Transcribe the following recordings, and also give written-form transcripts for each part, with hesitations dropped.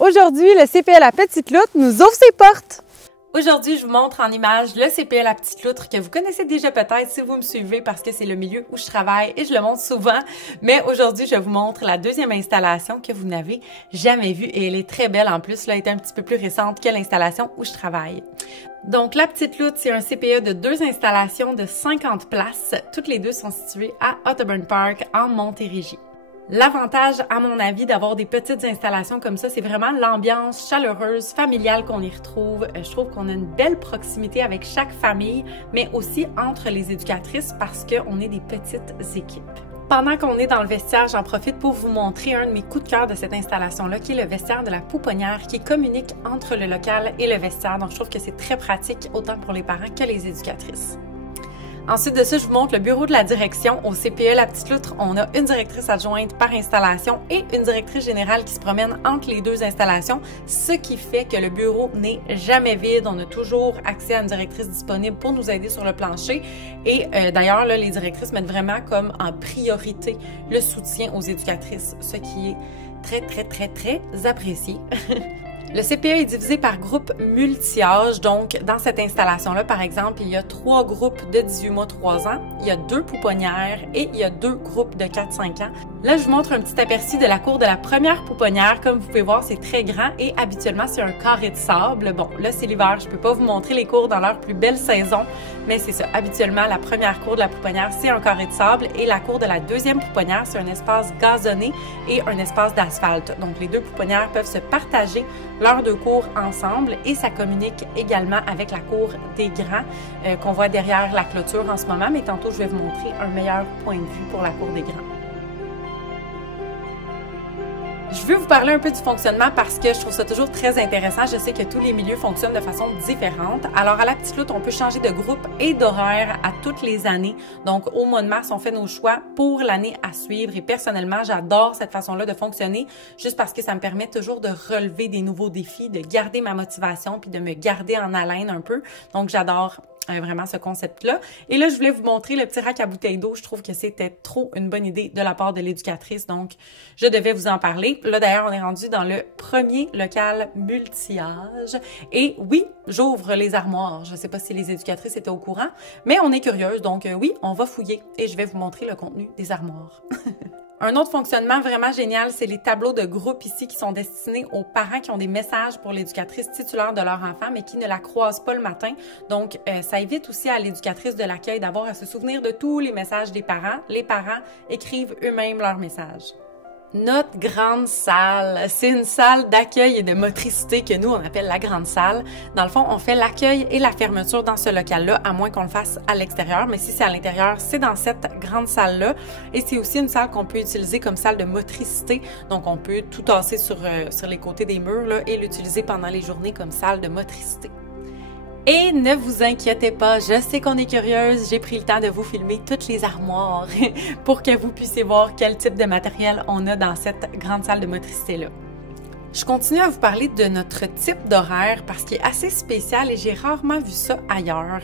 Aujourd'hui, le CPE La Petite Loutre nous ouvre ses portes. Aujourd'hui, je vous montre en image le CPE La Petite Loutre que vous connaissez déjà peut-être si vous me suivez parce que c'est le milieu où je travaille et je le montre souvent. Mais aujourd'hui, je vous montre la deuxième installation que vous n'avez jamais vue et elle est très belle en plus. Là, elle est un petit peu plus récente que l'installation où je travaille. Donc, La Petite Loutre, c'est un CPE de 2 installations de 50 places. Toutes les deux sont situées à Otterburn Park en Montérégie. L'avantage, à mon avis, d'avoir des petites installations comme ça, c'est vraiment l'ambiance chaleureuse, familiale qu'on y retrouve. Je trouve qu'on a une belle proximité avec chaque famille, mais aussi entre les éducatrices parce qu'on est des petites équipes. Pendant qu'on est dans le vestiaire, j'en profite pour vous montrer un de mes coups de cœur de cette installation-là, qui est le vestiaire de la pouponnière, qui communique entre le local et le vestiaire. Donc, je trouve que c'est très pratique, autant pour les parents que les éducatrices. Ensuite de ça, je vous montre le bureau de la direction. Au CPE La Petite Loutre, on a une directrice adjointe par installation et une directrice générale qui se promène entre les deux installations, ce qui fait que le bureau n'est jamais vide. On a toujours accès à une directrice disponible pour nous aider sur le plancher. Et d'ailleurs, là, les directrices mettent vraiment comme en priorité le soutien aux éducatrices, ce qui est très apprécié. Le CPE est divisé par groupe multi-âge, donc dans cette installation-là, par exemple, il y a 3 groupes de 18 mois 3 ans, il y a 2 pouponnières et il y a 2 groupes de 4-5 ans. Là, je vous montre un petit aperçu de la cour de la première pouponnière. Comme vous pouvez voir, c'est très grand et habituellement, c'est un carré de sable. Bon, là, c'est l'hiver, je peux pas vous montrer les cours dans leur plus belle saison, mais c'est ça. Habituellement, la première cour de la pouponnière, c'est un carré de sable et la cour de la deuxième pouponnière, c'est un espace gazonné et un espace d'asphalte. Donc, les 2 pouponnières peuvent se partager leurs 2 cours ensemble et ça communique également avec la cour des grands qu'on voit derrière la clôture en ce moment, mais tantôt je vais vous montrer un meilleur point de vue pour la cour des grands. Je veux vous parler un peu du fonctionnement parce que je trouve ça toujours très intéressant. Je sais que tous les milieux fonctionnent de façon différente. Alors, à La Petite Loutre, on peut changer de groupe et d'horaire à toutes les années. Donc, au mois de mars, on fait nos choix pour l'année à suivre. Et personnellement, j'adore cette façon-là de fonctionner juste parce que ça me permet toujours de relever des nouveaux défis, de garder ma motivation puis de me garder en haleine un peu. Donc, j'adore vraiment ce concept-là. Et là, je voulais vous montrer le petit rack à bouteilles d'eau. Je trouve que c'était trop une bonne idée de la part de l'éducatrice, donc je devais vous en parler. Là, d'ailleurs, on est rendu dans le premier local multi-âge. Et oui, j'ouvre les armoires. Je ne sais pas si les éducatrices étaient au courant, mais on est curieuse, donc oui, on va fouiller et je vais vous montrer le contenu des armoires. Un autre fonctionnement vraiment génial, c'est les tableaux de groupe ici qui sont destinés aux parents qui ont des messages pour l'éducatrice titulaire de leur enfant, mais qui ne la croisent pas le matin. Donc, ça évite aussi à l'éducatrice de l'accueil d'avoir à se souvenir de tous les messages des parents. Les parents écrivent eux-mêmes leurs messages. Notre grande salle, c'est une salle d'accueil et de motricité que nous, on appelle la grande salle. Dans le fond, on fait l'accueil et la fermeture dans ce local-là, à moins qu'on le fasse à l'extérieur. Mais si c'est à l'intérieur, c'est dans cette grande salle-là. Et c'est aussi une salle qu'on peut utiliser comme salle de motricité. Donc, on peut tout tasser sur les côtés des murs là, et l'utiliser pendant les journées comme salle de motricité. Et ne vous inquiétez pas, je sais qu'on est curieuse, j'ai pris le temps de vous filmer toutes les armoires pour que vous puissiez voir quel type de matériel on a dans cette grande salle de motricité-là. Je continue à vous parler de notre type d'horaire parce qu'il est assez spécial et j'ai rarement vu ça ailleurs.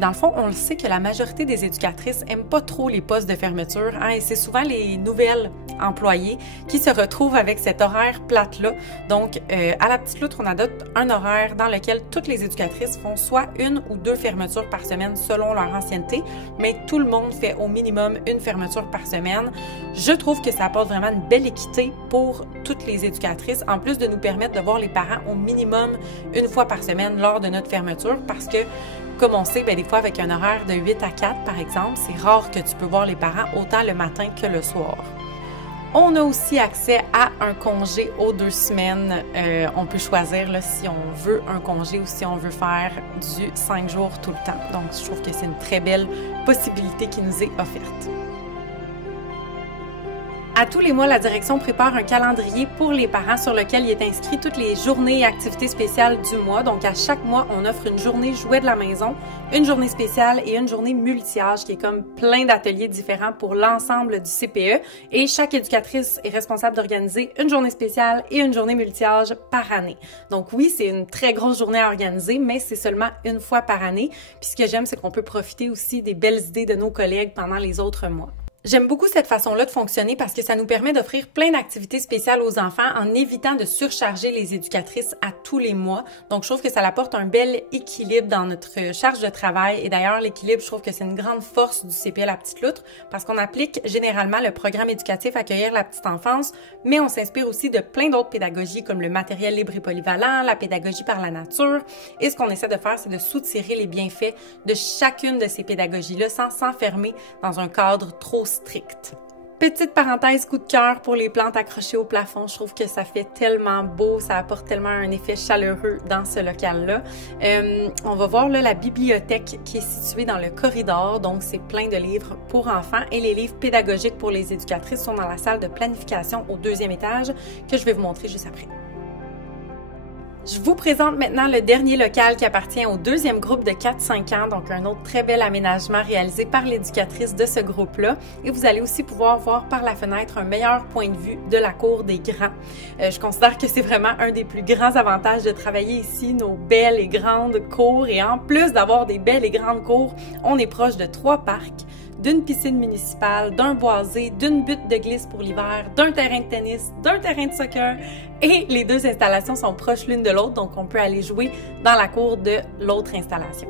Dans le fond, on le sait que la majorité des éducatrices n'aiment pas trop les postes de fermeture et c'est souvent les nouvelles employées qui se retrouvent avec cet horaire plate-là. Donc, à La Petite Loutre, on adopte un horaire dans lequel toutes les éducatrices font soit 1 ou 2 fermetures par semaine selon leur ancienneté, mais tout le monde fait au minimum une fermeture par semaine. Je trouve que ça apporte vraiment une belle équité pour toutes les éducatrices, en plus de nous permettre de voir les parents au minimum 1 fois par semaine lors de notre fermeture parce que, comme on sait, bien, des fois avec un horaire de 8 à 4 par exemple, c'est rare que tu peux voir les parents autant le matin que le soir. On a aussi accès à un congé aux 2 semaines. On peut choisir là, si on veut un congé ou si on veut faire du 5 jours tout le temps. Donc, je trouve que c'est une très belle possibilité qui nous est offerte. À tous les mois, la direction prépare un calendrier pour les parents sur lequel il est inscrit toutes les journées et activités spéciales du mois. Donc, à chaque mois, on offre une journée jouet de la maison, une journée spéciale et une journée multi-âge qui est comme plein d'ateliers différents pour l'ensemble du CPE. Et chaque éducatrice est responsable d'organiser une journée spéciale et une journée multi-âge par année. Donc oui, c'est une très grosse journée à organiser, mais c'est seulement 1 fois par année. Puis ce que j'aime, c'est qu'on peut profiter aussi des belles idées de nos collègues pendant les autres mois. J'aime beaucoup cette façon-là de fonctionner parce que ça nous permet d'offrir plein d'activités spéciales aux enfants en évitant de surcharger les éducatrices à tous les mois. Donc, je trouve que ça apporte un bel équilibre dans notre charge de travail. Et d'ailleurs, l'équilibre, je trouve que c'est une grande force du CPE La Petite Loutre parce qu'on applique généralement le programme éducatif Accueillir la petite enfance, mais on s'inspire aussi de plein d'autres pédagogies comme le matériel libre et polyvalent, la pédagogie par la nature. Et ce qu'on essaie de faire, c'est de soutirer les bienfaits de chacune de ces pédagogies-là sans s'enfermer dans un cadre trop strict. Petite parenthèse coup de cœur pour les plantes accrochées au plafond. Je trouve que ça fait tellement beau, ça apporte tellement un effet chaleureux dans ce local-là. On va voir là la bibliothèque qui est située dans le corridor, donc c'est plein de livres pour enfants et les livres pédagogiques pour les éducatrices sont dans la salle de planification au 2e étage que je vais vous montrer juste après. Je vous présente maintenant le dernier local qui appartient au 2e groupe de 4-5 ans, donc un autre très bel aménagement réalisé par l'éducatrice de ce groupe-là. Et vous allez aussi pouvoir voir par la fenêtre un meilleur point de vue de la cour des grands. Je considère que c'est vraiment un des plus grands avantages de travailler ici, nos belles et grandes cours. Et en plus d'avoir des belles et grandes cours, on est proche de 3 parcs, d'une piscine municipale, d'un boisé, d'une butte de glisse pour l'hiver, d'un terrain de tennis, d'un terrain de soccer et les 2 installations sont proches l'une de l'autre, donc on peut aller jouer dans la cour de l'autre installation.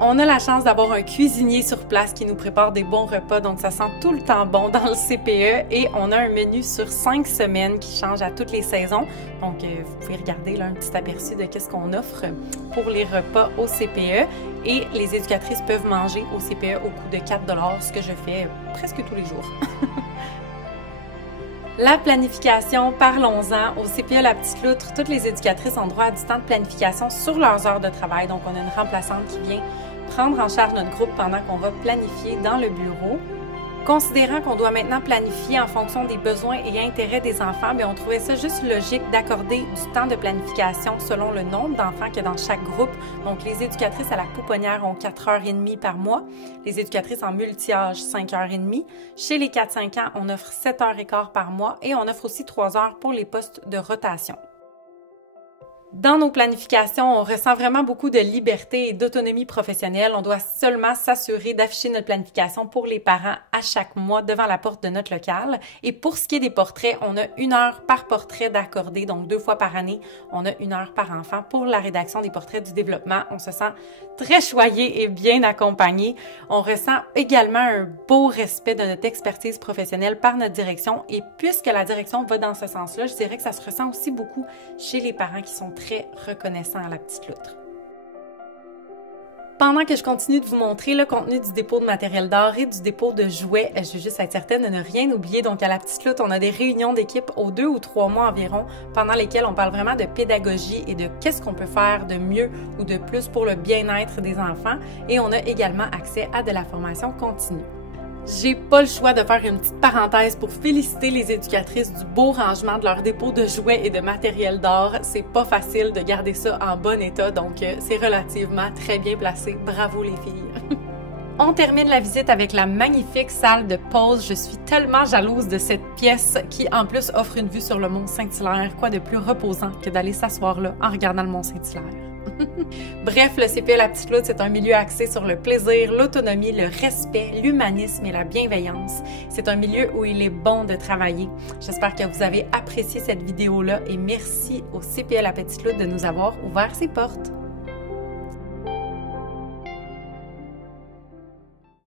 On a la chance d'avoir un cuisinier sur place qui nous prépare des bons repas, donc ça sent tout le temps bon dans le CPE et on a un menu sur 5 semaines qui change à toutes les saisons. Donc, vous pouvez regarder là un petit aperçu de qu'est-ce qu'on offre pour les repas au CPE et les éducatrices peuvent manger au CPE au coût de 4 $, ce que je fais presque tous les jours. La planification, parlons-en. Au CPE La Petite Loutre, toutes les éducatrices ont droit à du temps de planification sur leurs heures de travail. Donc, on a une remplaçante qui vient prendre en charge notre groupe pendant qu'on va planifier dans le bureau. Considérant qu'on doit maintenant planifier en fonction des besoins et intérêts des enfants, bien, on trouvait ça juste logique d'accorder du temps de planification selon le nombre d'enfants qu'il y a dans chaque groupe. Donc, les éducatrices à la pouponnière ont 4h30 par mois, les éducatrices en multi-âge 5h30. Chez les 4-5 ans, on offre 7h15 par mois et on offre aussi 3 heures pour les postes de rotation. Dans nos planifications, on ressent vraiment beaucoup de liberté et d'autonomie professionnelle. On doit seulement s'assurer d'afficher notre planification pour les parents à chaque mois devant la porte de notre local. Et pour ce qui est des portraits, on a 1 heure par portrait d'accordé, donc 2 fois par année, on a 1 heure par enfant pour la rédaction des portraits du développement. On se sent très choyé et bien accompagné. On ressent également un beau respect de notre expertise professionnelle par notre direction. Et puisque la direction va dans ce sens-là, je dirais que ça se ressent aussi beaucoup chez les parents qui sont très reconnaissants à la Petite Loutre. Pendant que je continue de vous montrer le contenu du dépôt de matériel d'art et du dépôt de jouets, je veux juste être certaine de ne rien oublier. Donc, à la Petite Loutre, on a des réunions d'équipe aux 2 ou 3 mois environ, pendant lesquelles on parle vraiment de pédagogie et de qu'est-ce qu'on peut faire de mieux ou de plus pour le bien-être des enfants. Et on a également accès à de la formation continue. J'ai pas le choix de faire une petite parenthèse pour féliciter les éducatrices du beau rangement de leur dépôt de jouets et de matériel d'art. C'est pas facile de garder ça en bon état, donc c'est relativement très bien placé. Bravo les filles! On termine la visite avec la magnifique salle de pause. Je suis tellement jalouse de cette pièce qui, en plus, offre une vue sur le mont Saint-Hilaire. Quoi de plus reposant que d'aller s'asseoir là en regardant le mont Saint-Hilaire? Bref, le CPE La Petite Loutre, c'est un milieu axé sur le plaisir, l'autonomie, le respect, l'humanisme et la bienveillance. C'est un milieu où il est bon de travailler. J'espère que vous avez apprécié cette vidéo-là et merci au CPE La Petite Loutre de nous avoir ouvert ses portes.